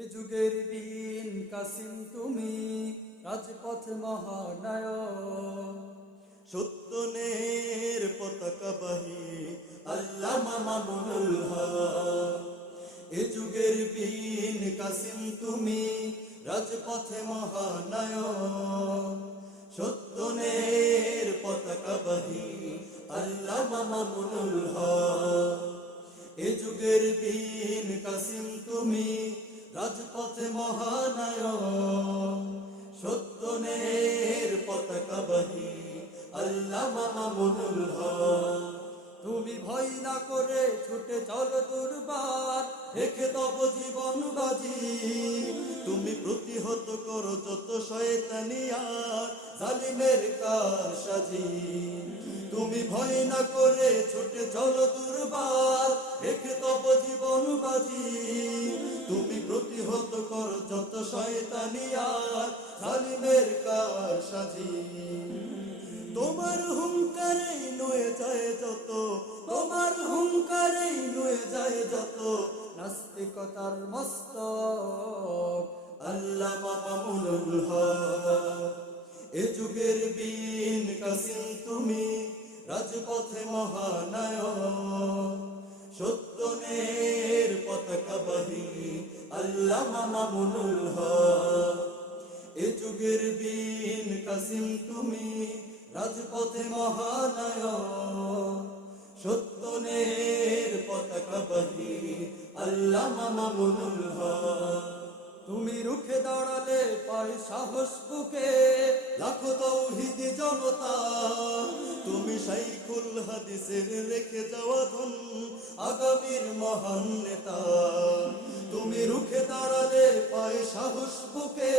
এ যুগের বীর কাসিম তুমি, রাজপথ মহানায়ক। সত্যনের পতাকাবাহী আল্লামা মামুনুল হক। এ যুগের বীর কাসিম তুমি, রাজপথে মহানায়ক। সত্যনের পতাকাবাহী আল্লামা মামুনুল হক। এ যুগের বীর কাসিম তুমি, রাজপথে মহানায়ক। সত্যনের পতাকাবাহী আল্লামা মামুনুল হক। তুমি ভয় না করে ছুটে চলো দুর্বার, রেখে তব জীবন বাজি। তুমি প্রতিহত করো যত শয়তানি আর জালিমের কারসাজি। তুমি ভয় না করে ছুটে চলো দুর্বার, রেখে তব জীবন বাজি। তুমি প্রতিহত করো যত শয়তানি আর জালিমের কারসাজি। তোমার হুঙ্কারেই নয়ে যায় যত, তোমার হুঙ্কারেই নয়ে যায় যত নাস্তিকতার মস্তক। আল্লামা মামুনুল হক। এ যুগের বীর কাসিম তুমি, রাজপথে মহানায়ক। সত্যনের পতাকাবাহী আল্লামা মামুনুল হক। এ যুগের বীর কাসিম তুমি, রাজপথে মহানায়ক। সত্যনের পতাকাবাহী আল্লামা মামুনুল হক। তুমি রুখে দাঁড়ালে পায় সাহস বুকে, লাখো তাওহীদি জনতা। তুমি শাইখুল হাদিসের রেখে যাওয়া ধন, আগামীর মহান নেতা। তুমি রুখে দাঁড়ালে পায় সাহস বুকে,